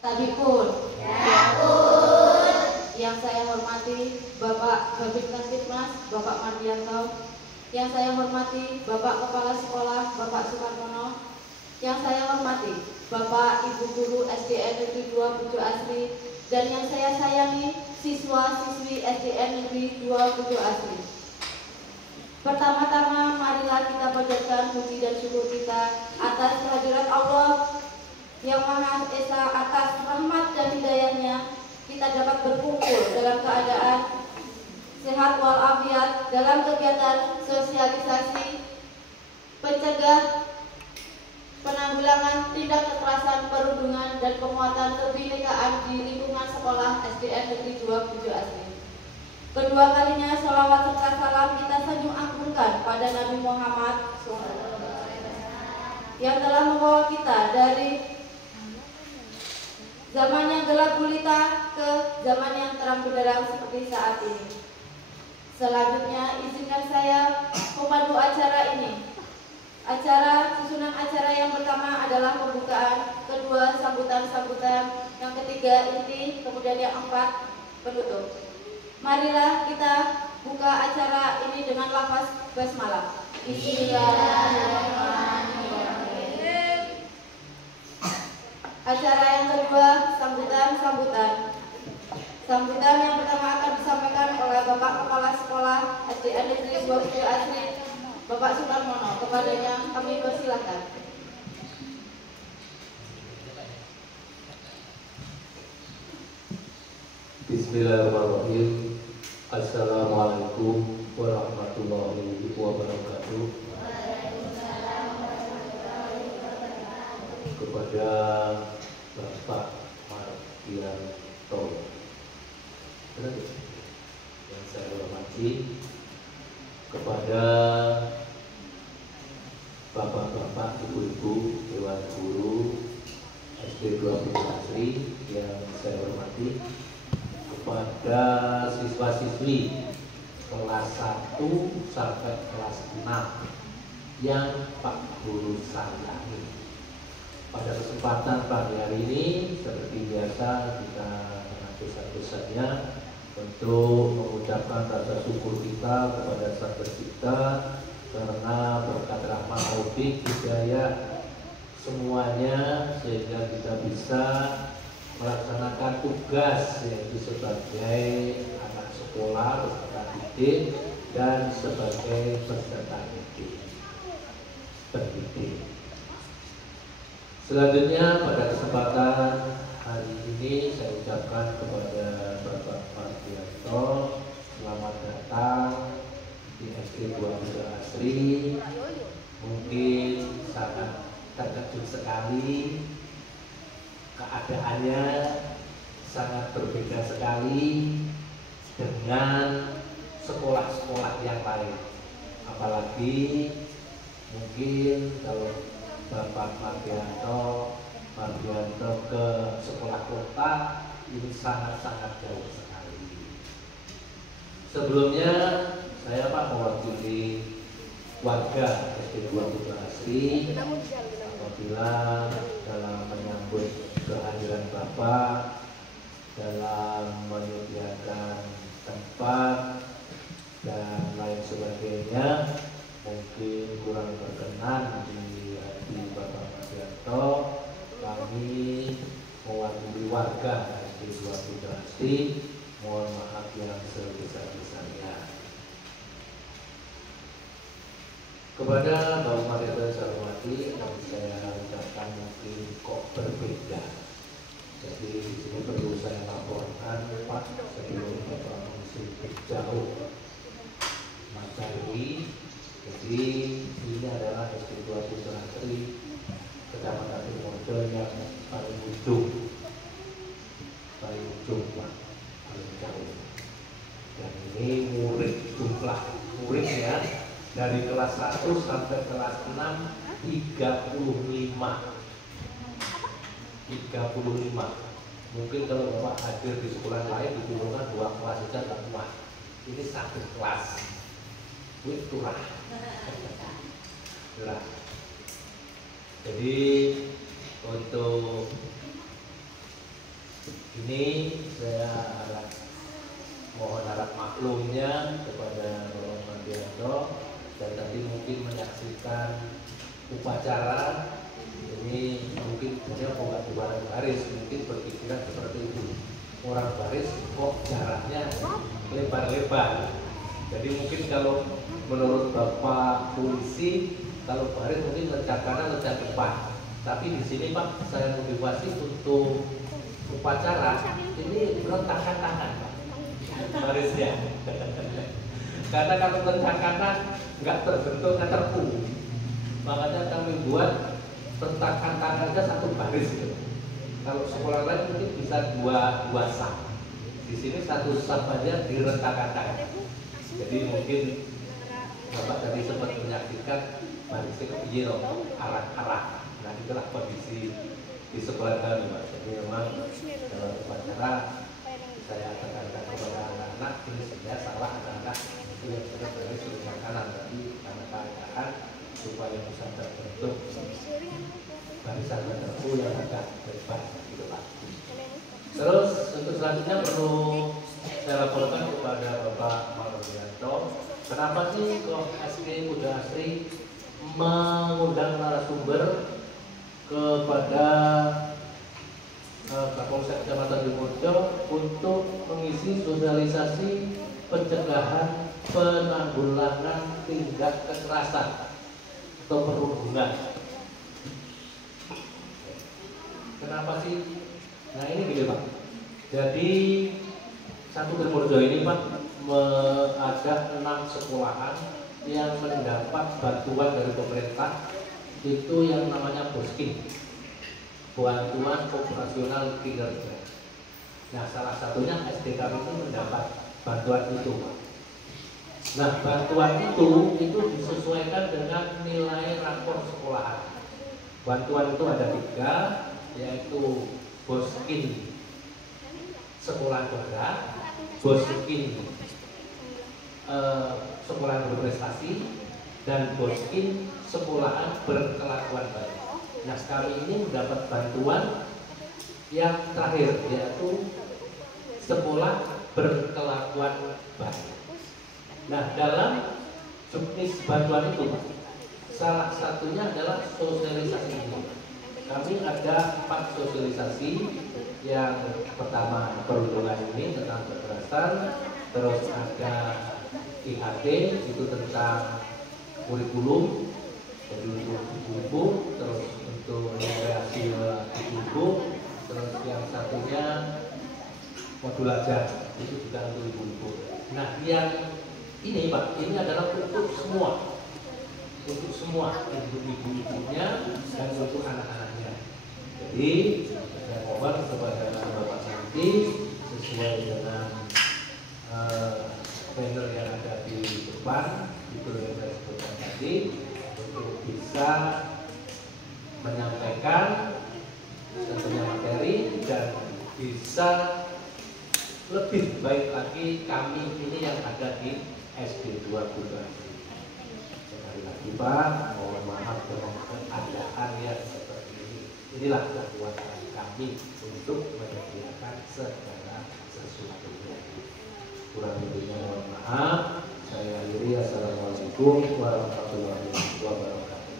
Tadi pun. Yang saya hormati Bapak Kabid Kamtibmas, Bapak Mardianto. Yang saya hormati Bapak Kepala Sekolah, Bapak Sukarmono. Yang saya hormati Bapak Ibu Guru SDN Negeri 2 Bujo Asri. Dan yang saya sayangi siswa-siswi SDN Negeri 2 Bujo Asri. Pertama-tama marilah kita panjatkan puji dan syukur kita atas kehadirat Allah yang Maha Esa, atas rahmat dan hidayahnya kita dapat berkumpul dalam keadaan sehat walafiat dalam kegiatan sosialisasi pencegah penanggulangan tindak kekerasan perundungan dan penguatan kebinekaan di lingkungan sekolah SDN Negeri 2 Bujo Asri. Kedua kalinya sholawat serta salam kita sanjung agungkan pada Nabi Muhammad yang telah membawa kita dari zaman yang gelap gulita ke zaman yang terang benderang seperti saat ini. Selanjutnya izinkan saya memandu acara ini. Susunan acara yang pertama adalah pembukaan, kedua sambutan-sambutan, yang ketiga inti, kemudian yang keempat penutup. Marilah kita buka acara ini dengan lafaz basmalah. Bismillahirrahmanirrahim. Acara yang kedua, sambutan-sambutan. Sambutan yang pertama akan disampaikan oleh Bapak Kepala Sekolah SDN Negeri 2 Bujo Asri, Bapak Sukarmono. Kepadanya kami persilakan. Bismillahirrahmanirrahim. Assalamualaikum warahmatullahi wabarakatuh. Kepada Bapak Mardianto yang saya hormati, kepada Bapak-bapak, ibu-ibu, dewan guru SD 2 Bujo Asri yang saya hormati, kepada siswa-siswi kelas 1 sampai kelas 6 yang Pak Guru sayangi. Pada kesempatan pagi hari ini, seperti biasa kita dengan besar-besarnya untuk mengucapkan rasa syukur kita kepada Sang Pencipta karena berkat rahmat taufik hidayah semuanya sehingga kita bisa melaksanakan tugas yaitu sebagai anak sekolah, peserta didik dan sebagai peserta pendidik. Selanjutnya pada kesempatan hari ini saya ucapkan kepada Bapak Mardianto selamat datang di SD 2 Bujo Asri. Mungkin sangat terkejut sekali, keadaannya sangat berbeda sekali dengan sekolah-sekolah yang lain. Apalagi mungkin kalau Bapak Mardianto ke sekolah kota ini sangat-sangat jauh sekali. Sebelumnya saya Pak mewakili warga SD 2 Bujo Asri apabila dalam menyambut kehadiran Bapak dalam menyediakan tempat dan lain sebagainya mungkin kurang berkenan di hati Bapak Mardianto. Kami mewakili warga SD 2 Bujo Asri mohon maaf yang sebesar-besarnya. Kepada Bapak Mardianto saya hormati, yang saya ucapkan mungkin kok berbeda. Jadi di sini perlu saya laporkan Pak sebelum Bapak mengisi jauh Mas Charlie. Jadi ini adalah SD 2 Bujo Asri Kecamatan Timurjo yang paling ujung Pak, paling jauh. Dan ini jumlah muridnya dari kelas 1 sampai kelas 6 35. Mungkin kalau Bapak hadir di sekolah lain di Tulungan 2 kelas saja tak muat. Ini 1 kelas. Wih turah. Jadi untuk Ini saya mohon harap maklumnya kepada Bapak Mardianto, dan tadi mungkin menyaksikan upacara ini mungkin dia bukan di barang baris, mungkin berpikiran seperti itu. Orang baris kok jaraknya lebar-lebar. Jadi mungkin kalau menurut Bapak polisi, kalau baris mungkin lencang kanan, lencang depan. Tapi di sini Pak, saya motivasi untuk upacara ini rentakan tangan Pak, barisnya. Karena kalau lencang kanan nggak terbentuk, nggak terpu. Makanya kami buat rentakan tangannya satu baris gitu. Kalau sekolah lain mungkin bisa dua saf. Di sini satu saf aja direntakan tangan. Jadi mungkin Bapak tadi sempat menyaksikan barisnya kepiye arah-arah. Nah itulah kondisi di sekolah kami Pak. Jadi memang dalam upacara saya tekankan kepada anak-anak ini sebenarnya salah anak-anak itu yang sudah dari sudut kanan, tapi karena keadaan supaya bisa terbentuk barisan tertentu yang agak depan gitu Pak. Terus untuk selanjutnya perlu saya laporkan kepada Bapak Mardianto, kenapa sih kok SD Muda Asri mengundang narasumber kepada Kapolsek Kecamatan Diponegoro untuk mengisi sosialisasi pencegahan penanggulangan tindak kekerasan atau perhubungan. Kenapa sih? Nah ini gini Pak. Jadi satu Diponegoro ini Pak ada 6 sekolahan yang mendapat bantuan dari pemerintah, itu yang namanya BOSKIN, bantuan operasional kinerja. Nah salah satunya SD kami itu mendapat bantuan itu Pak. Nah bantuan itu disesuaikan dengan nilai rapor sekolahan. Bantuan itu ada 3, yaitu BOSKIN sekolah bergerak, BOSKIN sekolah berprestasi, dan BOSKIN sekolahan berkelakuan baik. Nah kami ini mendapat bantuan yang terakhir, yaitu sekolah berkelakuan baik. Nah dalam jenis bantuan itu salah satunya adalah sosialisasi ini. Kami ada 4 sosialisasi. Yang pertama perundungan ini tentang kekerasan, terus ada IHT itu tentang kurikulum, jadi untuk buku, terus untuk rekreasi ibu, terus yang satunya modul ajar itu juga untuk ibu-ibu. Nah yang ini Pak, ini adalah untuk semua untuk ibu-ibunya dan untuk anak-anaknya. Jadi saya mohon kepada Bapak Santi sesuai dengan banner yang ada di depan itu yang saya sebutkan tadi, untuk bisa menyampaikan tentunya materi dan bisa lebih baik lagi kami ini yang ada di SD 2 Budrasi. Sekali lagi Pak, mohon maaf dengan keadaan yang seperti ini. Inilah kekuatan kami untuk menyediakan segala sesuatunya. Kurang lebihnya mohon maaf. Saya akhiri. Assalamualaikum warahmatullahi wabarakatuh.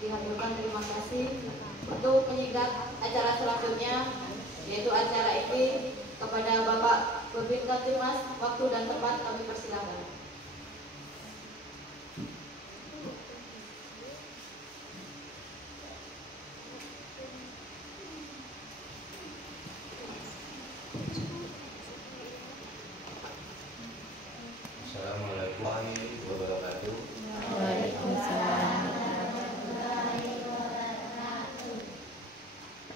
Dihaturkan terima kasih. Untuk menyingkat acara selanjutnya, yaitu acara ini, kepada Bapak Babin Kamtibmas, waktu dan tempat kami persilakan. Assalamualaikum warahmatullahi wabarakatuh. Waalaikumsalam.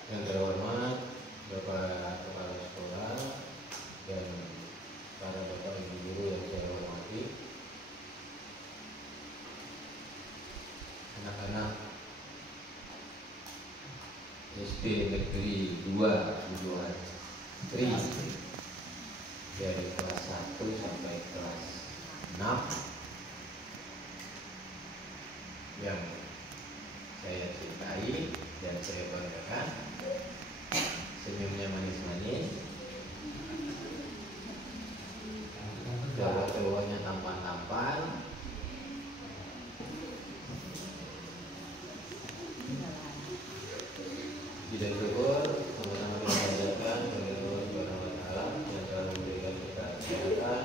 Yang terhormat Bapak Kepala Sekolah dan para Bapak Ibu Guru yang saya hormati, anak-anak SD Negeri 2 Bujuan Tri dari kelas 1 sampai kelas 6 yang saya cintai dan saya banggakan. Senyumnya manis-manis, cowok-cowoknya tampan-tampan. Tidak syukur sama-sama kita panjatkan kepada Allah Subhanahu wa taala yang telah memberikan kita kesehatan,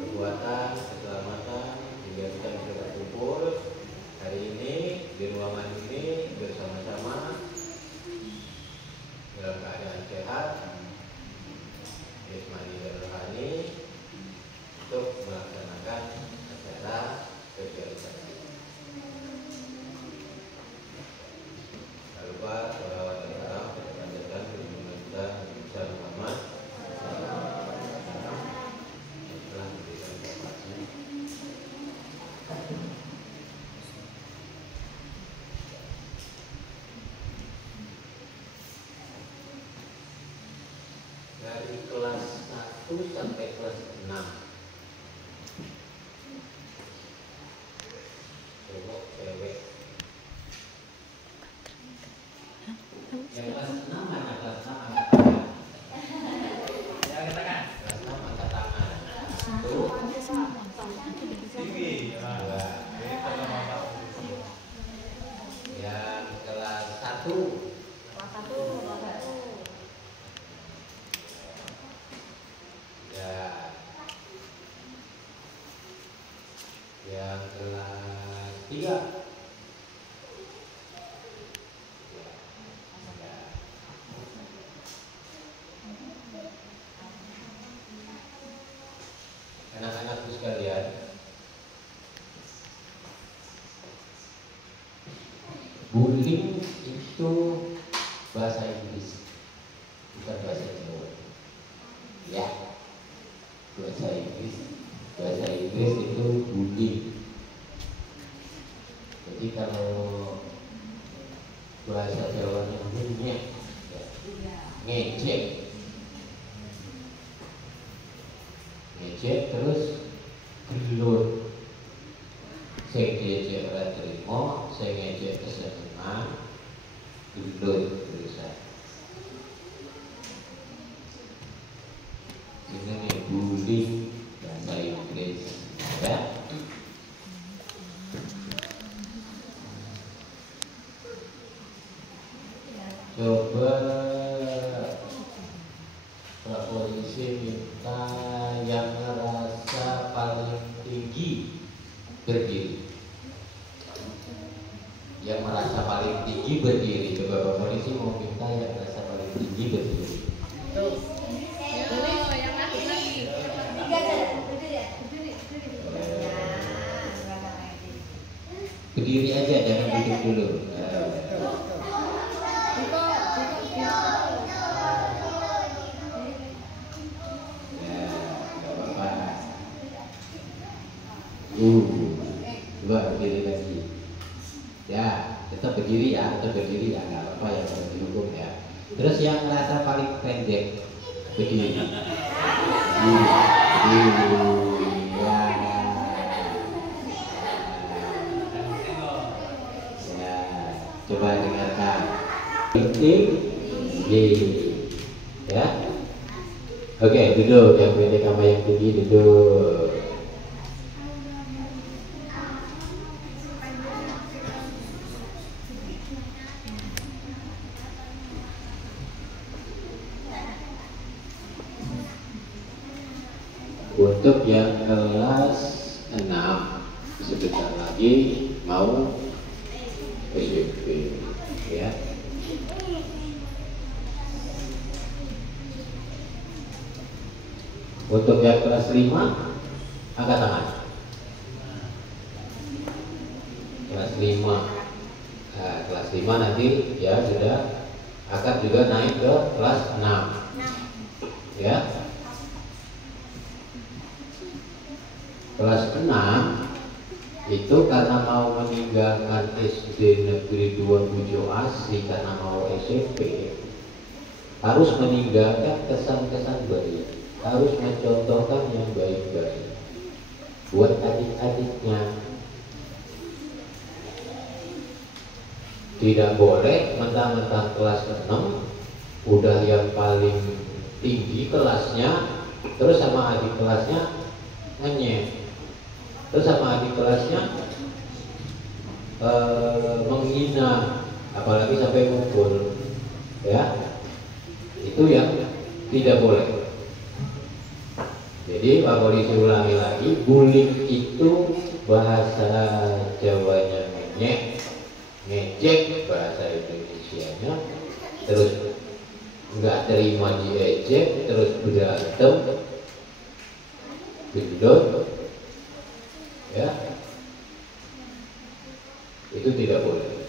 kekuatan, keselamatan hingga kita bisa berkumpul hari ini di ruangan ini bersama-sama dalam keadaan sehat, jasmani dan rohani untuk melaksanakan acara sosialisasi. Tak lupa sholawat dan salam kita panjatkan kepada kita besar Muhammad yang telah memberikan informasi. Dari kelas 1 sampai kelas 6 cowok cewek. Yang kelas 6 mana? Kelas 6 angkat tangan. Ya, angkat tangan. Kelas 6 angkat tangan. Satu. Tinggi. Dua. Yang kelas 1. Ya. Yang kelas 3. Anak-anakku sekalian, bullying itu bahasa Inggris, bukan bahasa Jawa. Ya, bahasa Inggris. Bahasa Inggris itu bullying. Jadi kalau bahasa Jawanya bullying, ya, ngejek. Ngejek terus gelut. Saya ngejek ora trimo, saya ngejek kesenengan, gelut terusan. Ini bullying bahasa Inggris, ya. Coba Pak Polisi minta yang merasa paling tinggi berdiri. Yang merasa paling tinggi berdiri. Coba Pak Polisi mau minta yang merasa paling tinggi berdiri. Berdiri aja, jangan duduk dulu. Coba berdiri lagi. Ya, tetap berdiri ya, nggak apa-apa ya, kalau dihukum ya. Terus yang merasa paling pendek berdiri. Ya. Ya, coba dengarkan. Tinggi, ya. Oke, duduk. Yang pendek sama yang tinggi duduk. Untuk yang kelas 6 sebentar lagi mau SMP, ya. Untuk yang kelas 5 angkat tangan. Kelas 5. Nah, kelas 5 nanti ya sudah akan juga naik ke kelas 6. Ya. Kelas 6 itu karena mau meninggalkan SD Negeri 27 asli karena mau SMP, harus meninggalkan kesan-kesan baik, harus mencontohkan yang baik-baik buat adik-adiknya. Tidak boleh mentang-mentang kelas 6 udah yang paling tinggi kelasnya, terus sama adik kelasnya ngenyek, terus sama adik kelasnya menghina, apalagi sampai mukul, ya, itu yang tidak boleh. Jadi Pak Polisi ulangi lagi, bullying itu bahasa Jawanya ngenyek, ngejek bahasa Indonesianya, terus nggak terima diejek, terus berantem, gendut, ya, itu tidak boleh.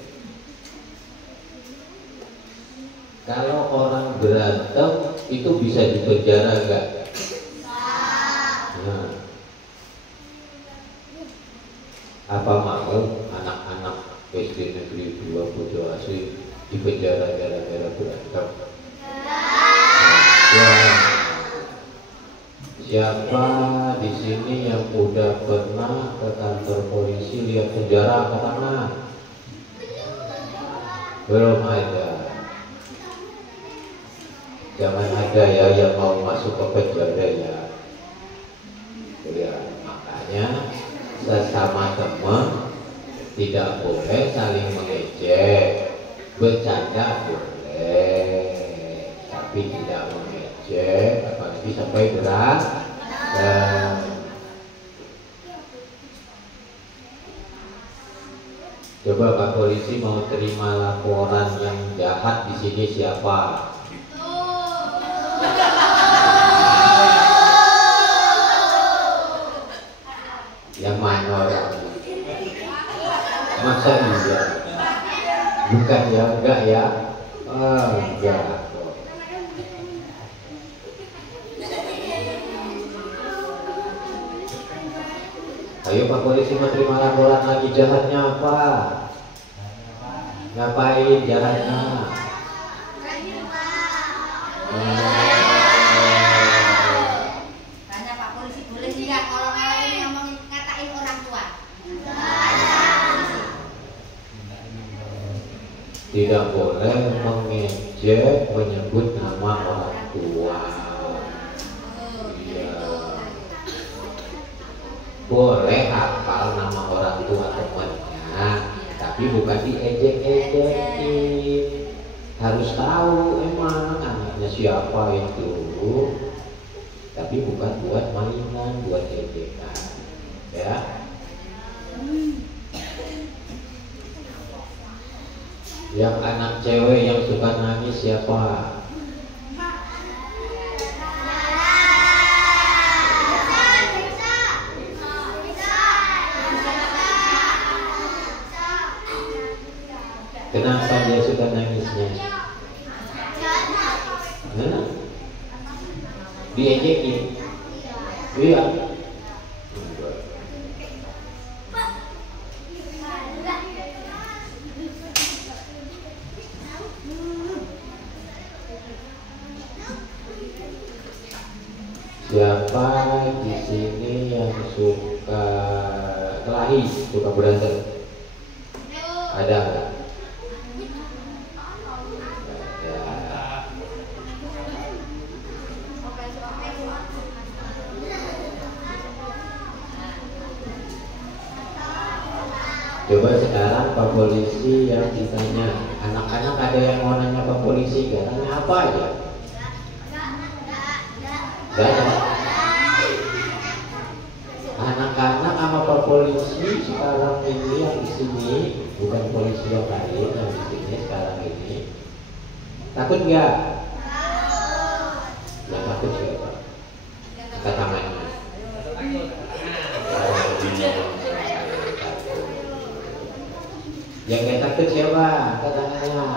Kalau orang berantem itu bisa dipenjara nggak? Nah, apa mau anak-anak SD Negeri 2 Bojo Asih dipenjara gara-gara berantem? Ya, siapa di sini yang udah pernah ke kantor polisi lihat penjara, angkat tangan. Belum ada. Jangan ada ya yang mau masuk ke penjara ya. Ya, makanya sesama teman tidak boleh saling mengejek, bercanda boleh, tapi tidak mengejek, apalagi sampai berat. Coba Pak Polisi mau terima laporan yang jahat di sini siapa? Yang mana orang? Masa iya? Bukan ya, enggak ya? Enggak. Ayo Pak Polisi mau terima laporan lagi, jahatnya apa? Ngapain jahatnya? Tanya Pak Polisi, boleh nggak kalau orang yang ngatain orang tua? Tidak boleh mengejek, menyebut nama orang tua. Iya. Boleh hafal nama orang tua temannya, tapi bukan diejek-ejekin. Harus tahu emang anaknya siapa itu, tapi bukan buat mainan, buat ejekan, ya. Yang anak cewek yang suka nangis siapa? Kenapa dia suka nangisnya? Hah? Diejekin? Iya. Siapa di sini yang suka kelahi, suka berantem? Ada nggak? Coba sekarang Pak Polisi yang ditanya, anak-anak ada yang mau nanya Pak Polisi nggak? Tanya apa aja? Gak ada. Anak-anak sama Pak Polisi sekarang ini yang di sini, bukan polisi yang lain yang di sini sekarang ini, takut nggak? Yang takut siapa? Angkat tangannya. Yang nggak takut siapa? Angkat tangannya.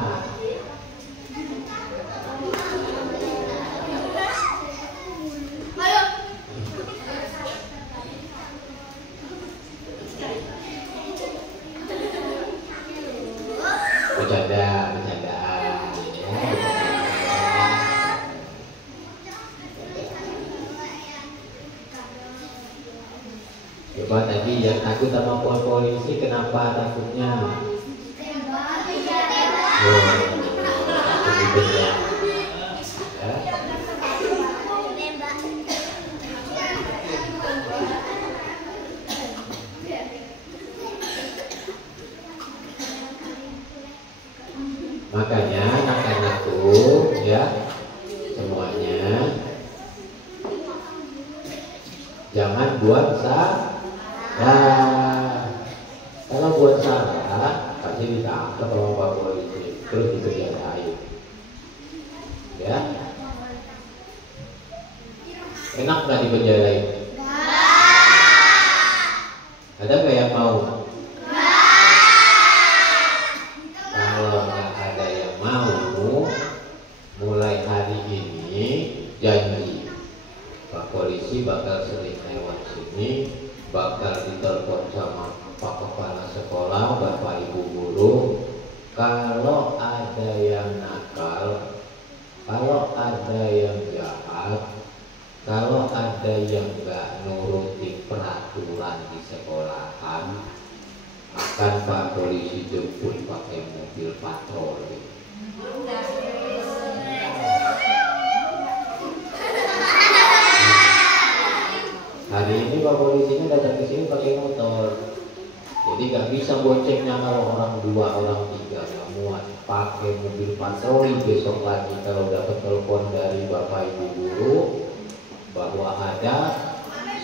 Bercandaan ya. Coba tadi yang takut sama polisi, kenapa takutnya? Makanya anak-anakku ya semuanya jangan buat salah. Kalau buat salah pasti ditangkap sama Pak Polisi, terus dipenjarain. Ya, enak nggak dipenjarain? Ada nggak yang mau? Kalau nggak ada yang mau, mulai hari ini janji Pak Polisi bakal sering lewat sini, bakal ditelepon sama Pak Kepala Sekolah, Bapak Ibu Guru. Kalau ada yang nakal, kalau ada yang jahat, kalau ada yang nggak nuruti peraturan di sekolahan, akan Pak Polisi jemput pakai mobil patroli. Hari ini Pak Polisinya datang ke sini pakai motor, jadi nggak bisa boncengnya kalau orang 2, orang 3 nggak muat. Pakai mobil patroli. Besok lagi kalau dapat telepon dari Bapak Ibu Guru bahwa ada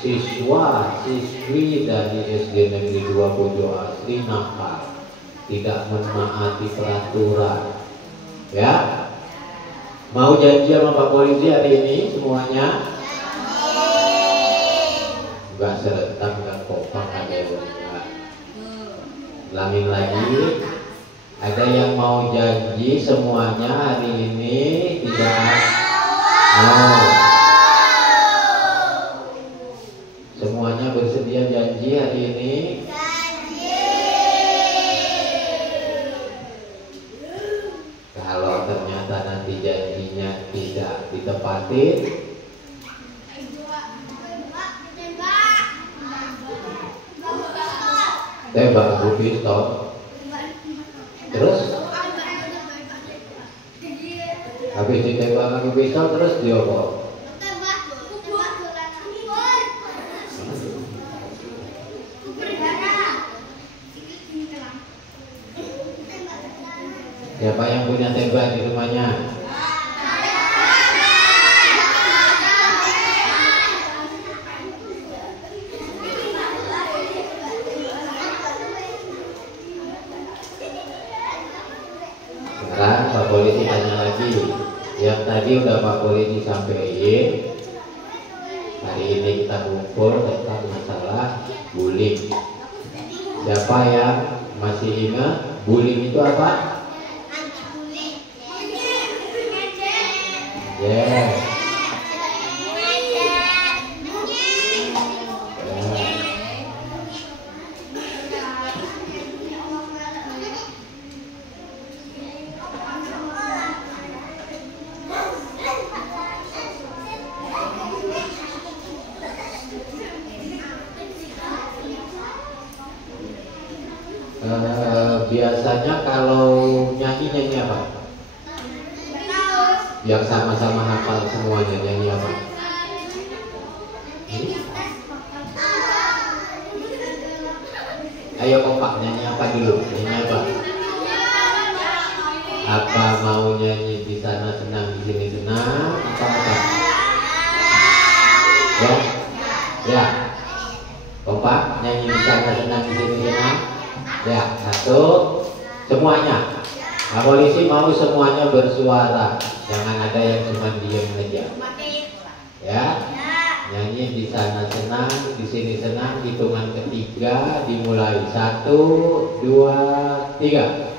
siswa siswi dari SD Negeri 2 Bojo Asri nakal, tidak menaati peraturan, ya. Mau janji sama Pak Polisi hari ini semuanya? Enggak serentak, enggak kompak, ada yang enggak. Ulangin lagi. Ada yang mau janji semuanya hari ini? Tidak. Oh. Semuanya bersedia janji hari ini? Kalau ternyata nanti janjinya tidak ditepati, tembak Bu pistol. Terus habis ditembak lagi pistol, terus diopok. Siapa yang punya tembak di rumahnya? Sekarang Pak Polisi tanya lagi. Yang tadi udah Pak Polisi sampaikan. Hari ini kita kumpul tentang masalah bullying. Siapa yang masih ingat bullying itu apa? Yes. Biasanya kalau nyanyi apa? Yang sama-sama hafal semuanya nyanyi apa? Ayo kompak, nyanyi apa dulu? Nyanyi apa? Apa mau nyanyi di sana senang, di sini senang? Apa? Ya, ya. Kompak, nyanyi di sana senang, di sini senang. Ya, satu. Semuanya. Pak Polisi mau semuanya bersuara. Jangan ada yang cuma diam aja. Ya. Nyanyi di sana senang, di sini senang. Hitungan ketiga dimulai. 1, 2, 3.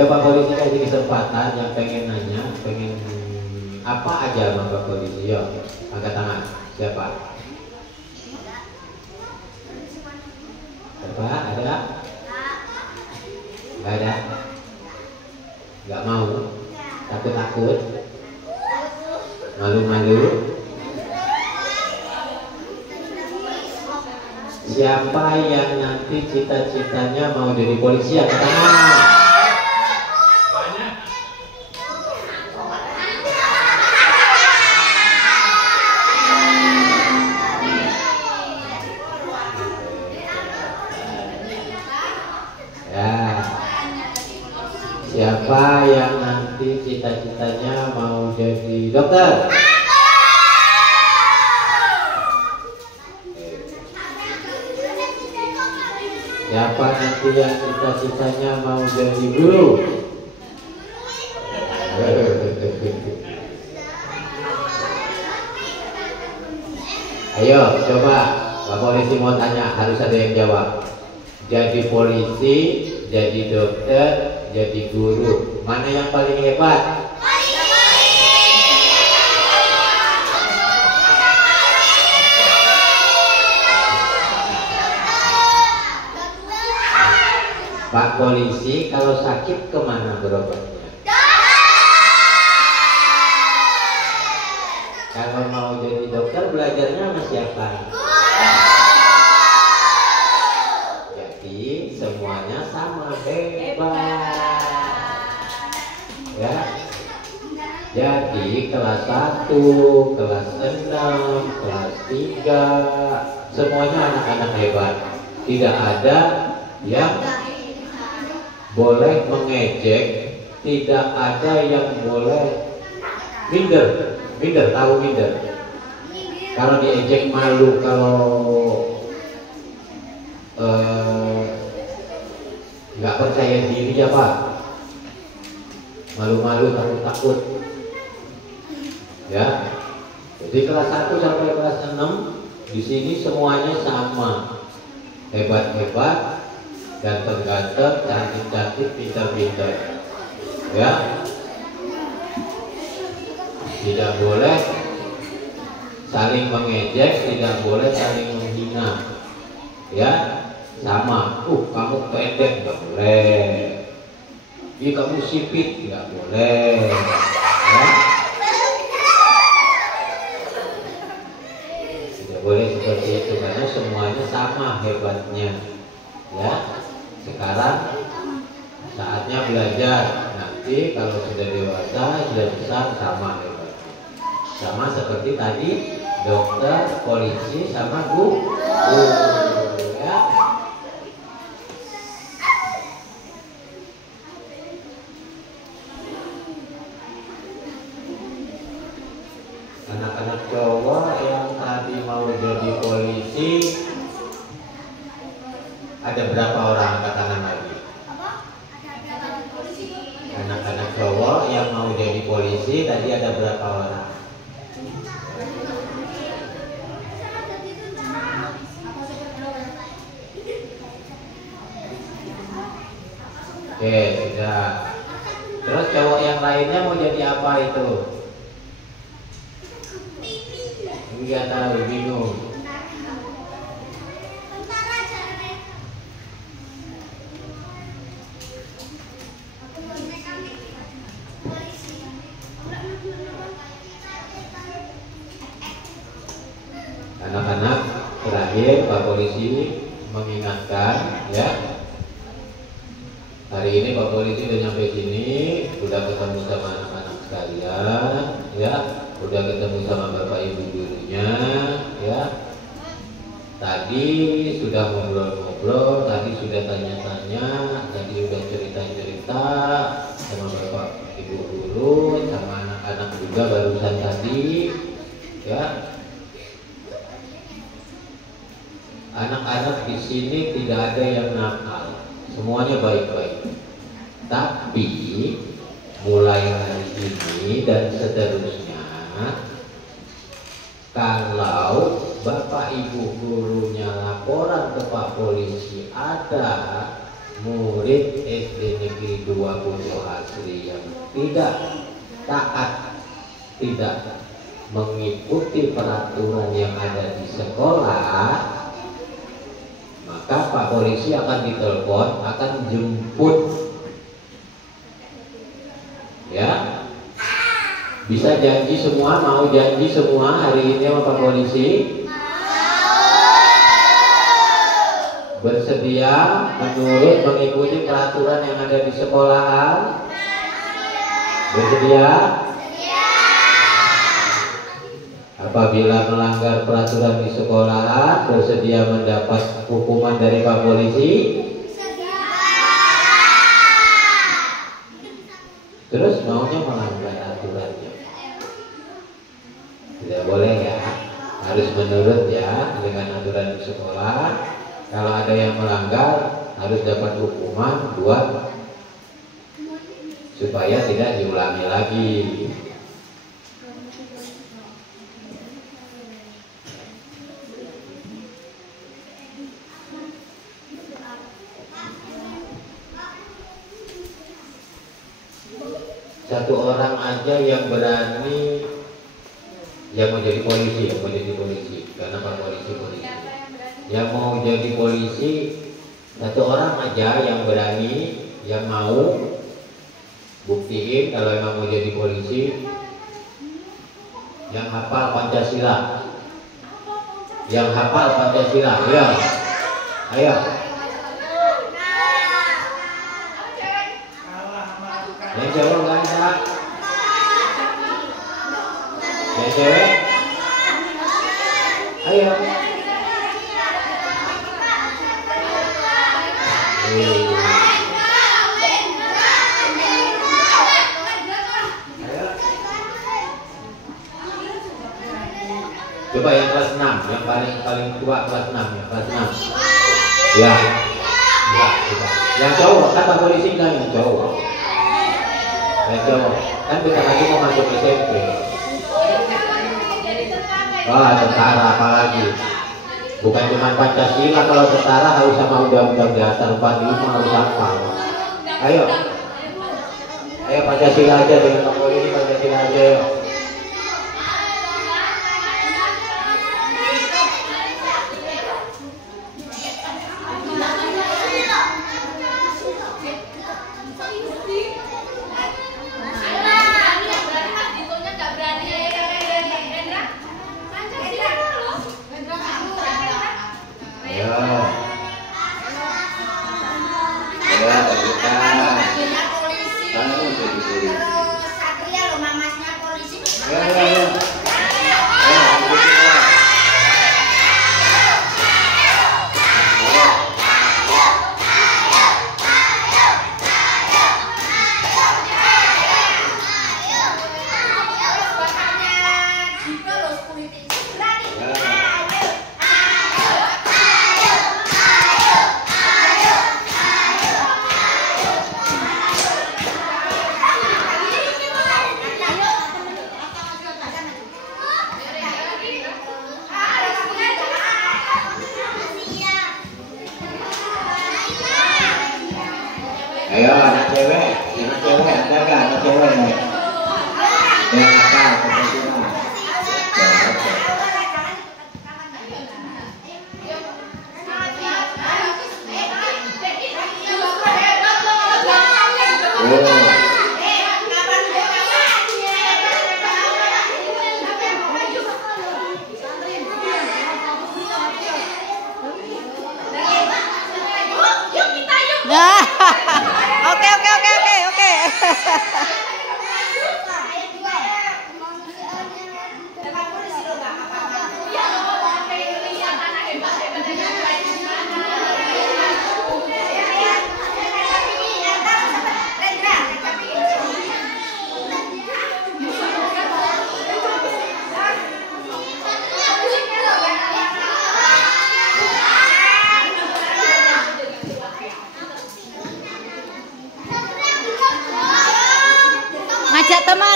Ayo Pak Polisi kasih kesempatan yang pengen nanya, pengen apa aja sama Pak Polisi. Yuk, angkat tangan. Siapa? Siapa? Ada? Gak ada? Gak mau? Takut-takut? Malu-malu? Siapa yang nanti cita-citanya mau jadi polisi? Angkat tangan. Siapa yang nanti cita-citanya mau jadi dokter? Siapa nanti yang cita-citanya mau jadi guru? Ayo coba Pak Polisi mau tanya, harus ada yang jawab. Jadi polisi, jadi dokter, jadi guru, mana yang paling hebat? Pak Polisi kalau sakit kemana berobatnya? Kalau mau jadi dokter belajarnya sama siapa? Jadi semuanya sama hebat. Ya. Jadi kelas 1, kelas 6, kelas 3 semuanya anak-anak hebat. Tidak ada yang boleh mengejek, tidak ada yang boleh minder. Minder, tahu minder? Kalau diejek malu, kalau nggak percaya diri ya Pak, malu-malu, takut-takut, ya. Jadi kelas 1 sampai kelas 6 di sini semuanya sama, hebat-hebat, ganteng-ganteng, cantik-cantik, pintar-pintar, ya. Tidak boleh saling mengejek, tidak boleh saling menghina, ya. Sama, kamu pendek nggak boleh, kamu sipit nggak boleh, ya. Tidak boleh seperti itu karena semuanya sama hebatnya, ya. Sekarang saatnya belajar. Nanti kalau sudah dewasa, sudah besar, sama hebatnya. Sama seperti tadi dokter, polisi, sama guru, ya. Anak-anak cowok yang tadi mau jadi polisi ada berapa orang? Angkat tangan lagi. Anak-anak cowok yang mau jadi polisi tadi ada berapa orang? Oke, sudah. Terus cowok yang lainnya mau jadi apa itu? Enggak tahu, bingung. Anak-anak, terakhir Pak Polisi mengingatkan, ya. Hari ini Pak Polisi udah nyampe sini, udah ketemu sama anak-anak sekalian, ya, udah ketemu sama Bapak Ibu gurunya, ya. Tadi sudah ngobrol-ngobrol, tadi sudah tanya-tanya, tadi udah cerita-cerita sama Bapak Ibu guru, sama anak-anak juga barusan tadi, ya. Anak-anak di sini tidak ada yang nakal, semuanya baik-baik. Tapi mulai hari ini dan seterusnya, kalau Bapak Ibu gurunya laporan ke Pak Polisi ada murid SD Negeri 2 Bojo Asri yang tidak taat, tidak mengikuti peraturan yang ada di sekolah, maka Pak Polisi akan ditelepon, akan jemput. Ya, bisa janji semua, mau janji semua hari ini sama Pak Polisi? Bersedia menurut mengikuti peraturan yang ada di sekolahan? Bersedia? Apabila melanggar peraturan di sekolahan, bersedia mendapat hukuman dari Pak Polisi? Terus maunya melanggar aturannya? Tidak boleh ya, harus menurut ya dengan aturan di sekolah. Kalau ada yang melanggar harus dapat hukuman buat supaya tidak diulangi lagi. Satu orang aja yang berani yang mau jadi polisi, karena Pak Polisi. Yang mau jadi polisi, satu orang aja yang berani, yang mau buktiin kalau emang mau jadi polisi, yang hafal Pancasila, ayo, yang cowok nggak ada, yang cewek, ayo. Coba yang kelas 6, yang paling tua kelas 6 ya, kelas 6. Ya. Coba. Yang cowok, kan Pak Polisi bilang yang cowok. Yang cowok, kan bentar lagi mau masuk SMP. Wah, tentara apalagi. Bukan cuma Pancasila, kalau tentara harus sama undang-undang dasar 45 harus hafal. Ayo Pancasila aja dengan Pak Polisi, Pancasila aja yuk. Ayo anak cewek, ada nggak anak cewek nih? Yang apa? Oke.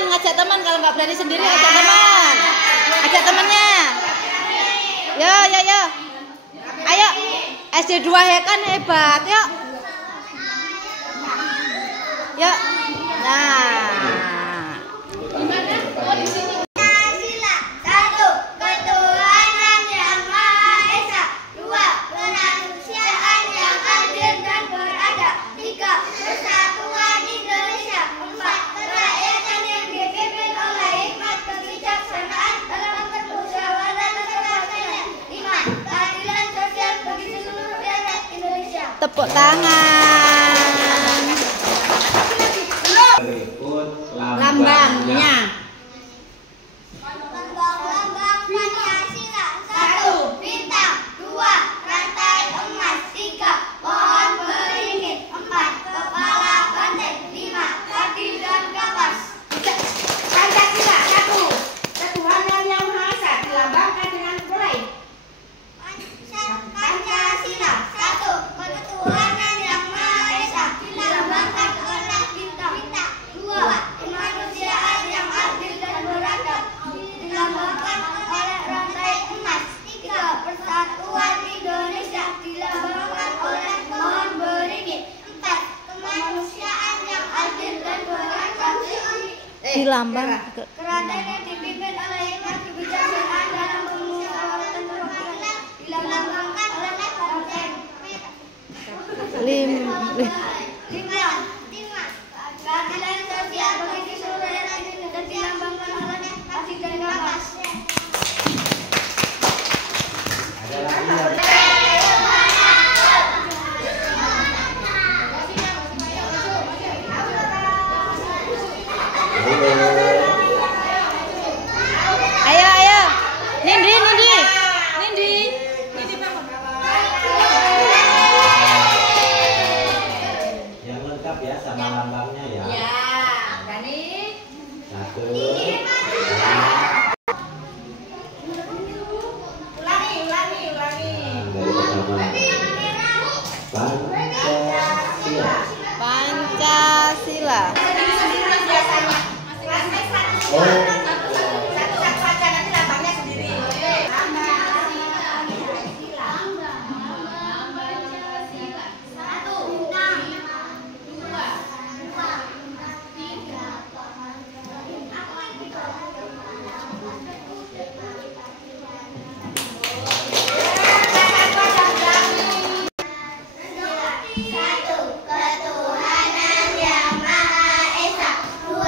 Ngajak teman kalau nggak berani sendiri ajak temannya. Yo. Ayo SD 2 ya kan hebat, yuk. Yuk. Nah. Pancasila. 1. Ketuhanan yang Maha Esa. 2. Kemanusiaan yang adil dan beradab. 3. Persatuan Indonesia. 4. Kerakyatan yang dipimpin oleh hikmat kebijaksanaan dalam bermusyawarah kebangsaan. 5. Keadilan sosial bagi seluruh rakyat Indonesia. Tepuk tangan. Berikut Lambangnya. Lambang Pancasila. 1. Bintang. 2. Rantai emas. 3. Pohon beringin. 4. Kepala banteng. 5. Kaki dan kapas. Pancasila. 1. Ketuhanan yang Maha Esa dilambangkan dengan mulai. Pancasila. 1. Ketuhanan yang Maha Esa dilambangkan oleh bintang. 2. Kemanusiaan yang adil dan beradab dilambangkan oleh rantai emas. 3. Persatuan Indonesia dilambangkan oleh pohon beringin. 4. Kemanusiaan yang adil dan beradab Dilambang. kerajaan yang dipimpin oleh hikmat kebijaksanaan dalam bermusyawarah kebangsaan dilambangkan oleh banteng. 5. Keadilan sosial bagi seluruh rakyat Indonesia dilambangkan oleh kaki dan kapas. ada lagi. Ayo, ayo. Nindi, Nindi. Nindi. Yang lengkap ya sama lambangnya ya. Ya, Dani. 1. Ulangi. Dari pertama. Pancasila. Pancasila. Sendiri biasanya. Satu-satu aja nanti lambangnya sendiri. Ketuhanan yang Maha Esa. 2.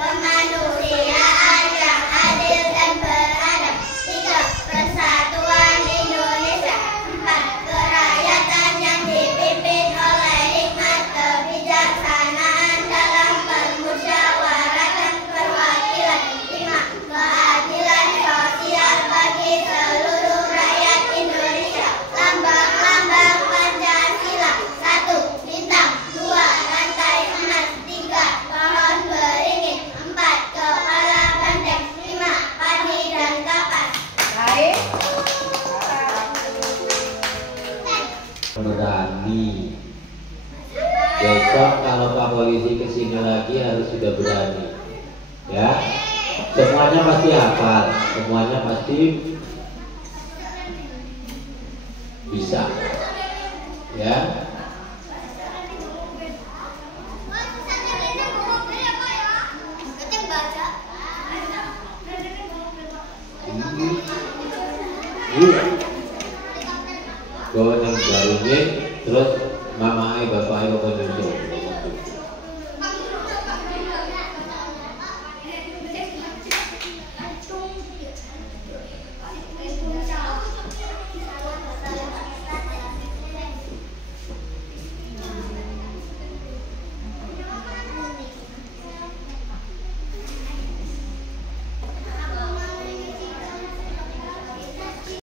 Kemanusiaan yang adil dan beradab. 3. Persatuan Indonesia. 4. Kerakyatan yang dipimpin oleh hikmat kebijaksanaan dalam permusyawaratan perwakilan. 5. Keadilan sosial bagi seluruh rakyat Indonesia. Lambang-lambang Pancasila. 1. Bintang. 2. Rantai emas. 3. Pohon beringin. 4. Kepala banteng. 5. Kaki dan kapas. Baik. Berani. Besok kalau Pak Polisi kesini lagi harus sudah berani. Ya. Semuanya pasti hafal. Semuanya pasti bisa. Ya. Gue yang garungin terus mama bapak ayo